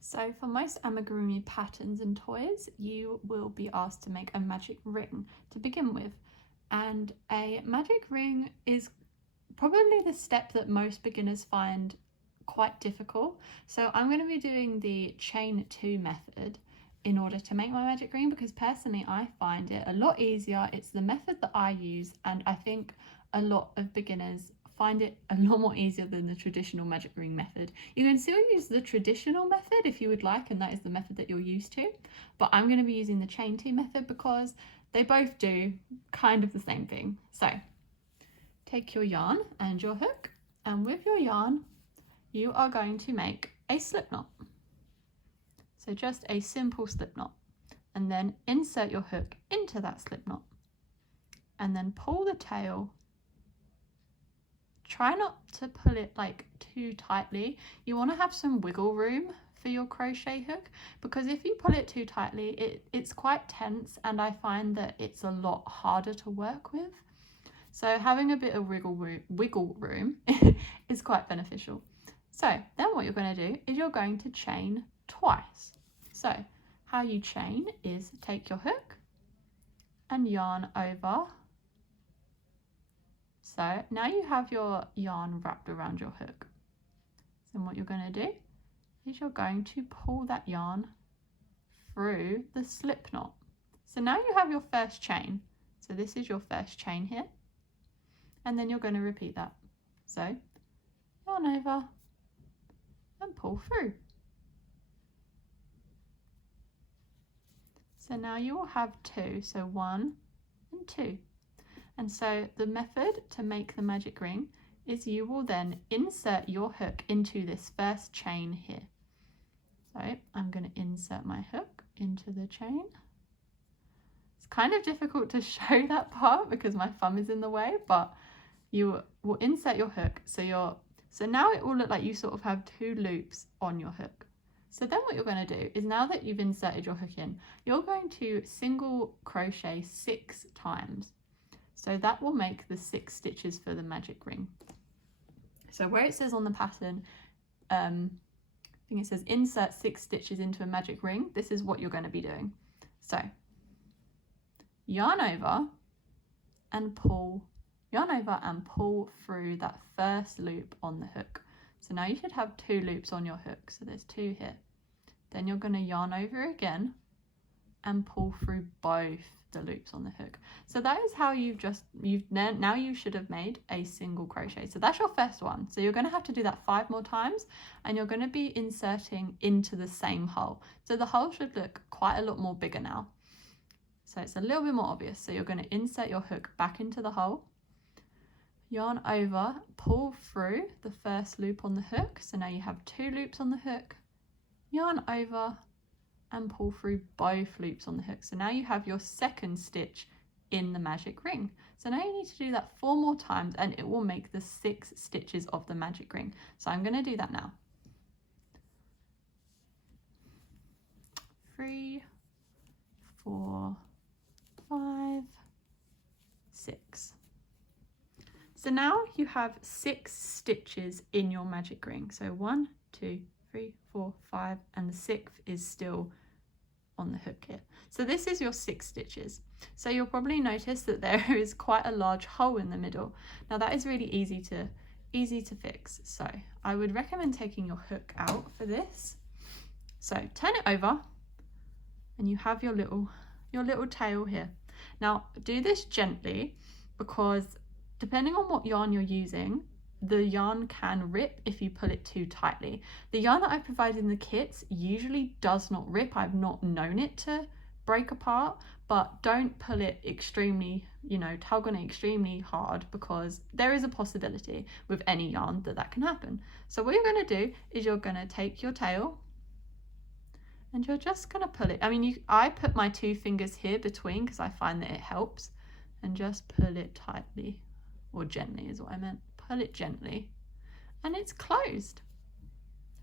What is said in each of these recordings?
So for most amigurumi patterns and toys, you will be asked to make a magic ring to begin with. And a magic ring is probably the step that most beginners find quite difficult. So I'm going to be doing the chain 2 method in order to make my magic ring, because personally I find it a lot easier. It's the method that I use, and I think a lot of beginners find it a lot more easier than the traditional magic ring method. You can still use the traditional method if you would like, and that is the method that you're used to, but I'm going to be using the chain 2 method because they both do kind of the same thing. So take your yarn and your hook, and with your yarn you are going to make a slip knot. So just a simple slip knot, and then insert your hook into that slip knot and then pull the tail. Try not to pull it like too tightly. You want to have some wiggle room for your crochet hook, because if you pull it too tightly, it's quite tense, and I find that it's a lot harder to work with. So having a bit of wiggle room is quite beneficial. So then what you're going to do is you're going to chain twice. So how you chain is take your hook and yarn over. So now you have your yarn wrapped around your hook. So what you're going to do is you're going to pull that yarn through the slip knot. So now you have your first chain. So this is your first chain here. And then you're going to repeat that. So yarn over and pull through. So now you will have 2, so 1 and 2. And so the method to make the magic ring is you will then insert your hook into this first chain here. So I'm going to insert my hook into the chain. It's kind of difficult to show that part because my thumb is in the way, but you will insert your hook. So now it will look like you sort of have 2 loops on your hook. So then what you're going to do is, now that you've inserted your hook in, you're going to single crochet 6 times. So that will make the 6 stitches for the magic ring. So where it says on the pattern, I think it says insert 6 stitches into a magic ring, this is what you're going to be doing. So yarn over and pull through that first loop on the hook. So now you should have 2 loops on your hook, so there's 2 here. Then you're going to yarn over again and pull through both the loops on the hook. So that is how now you should have made a single crochet. So that's your first one. So you're going to have to do that 5 more times, and you're going to be inserting into the same hole. So the hole should look quite a lot more bigger now. So it's a little bit more obvious. So you're going to insert your hook back into the hole, yarn over, pull through the first loop on the hook. So now you have 2 loops on the hook, yarn over and pull through both loops on the hook. So now you have your second stitch in the magic ring. So now you need to do that 4 more times, and it will make the 6 stitches of the magic ring. So I'm going to do that now. 3, 4, 5, 6. So now you have 6 stitches in your magic ring. So 1, 2, 3, 4, 5, and the 6th is still on the hook here. So this is your 6 stitches. So you'll probably notice that there is quite a large hole in the middle. Now that is really easy to fix. So I would recommend taking your hook out for this. So turn it over and you have your little tail here. Now do this gently, because depending on what yarn you're using, the yarn can rip if you pull it too tightly. The yarn that I provide in the kits usually does not rip. I've not known it to break apart, but don't pull it extremely, tug on it extremely hard, because there is a possibility with any yarn that can happen. So what you're going to do is you're going to take your tail and you're just going to pull it. I put my 2 fingers here between because I find that it helps, and just pull it tightly, or gently is what I meant. Pull it gently and it's closed.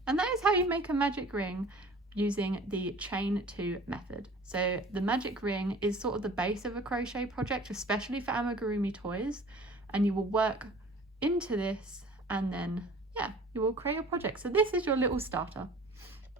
And that is how you make a magic ring using the chain 2 method. So the magic ring is sort of the base of a crochet project, especially for amigurumi toys, and you will work into this, and then you will create a project. So this is your little starter.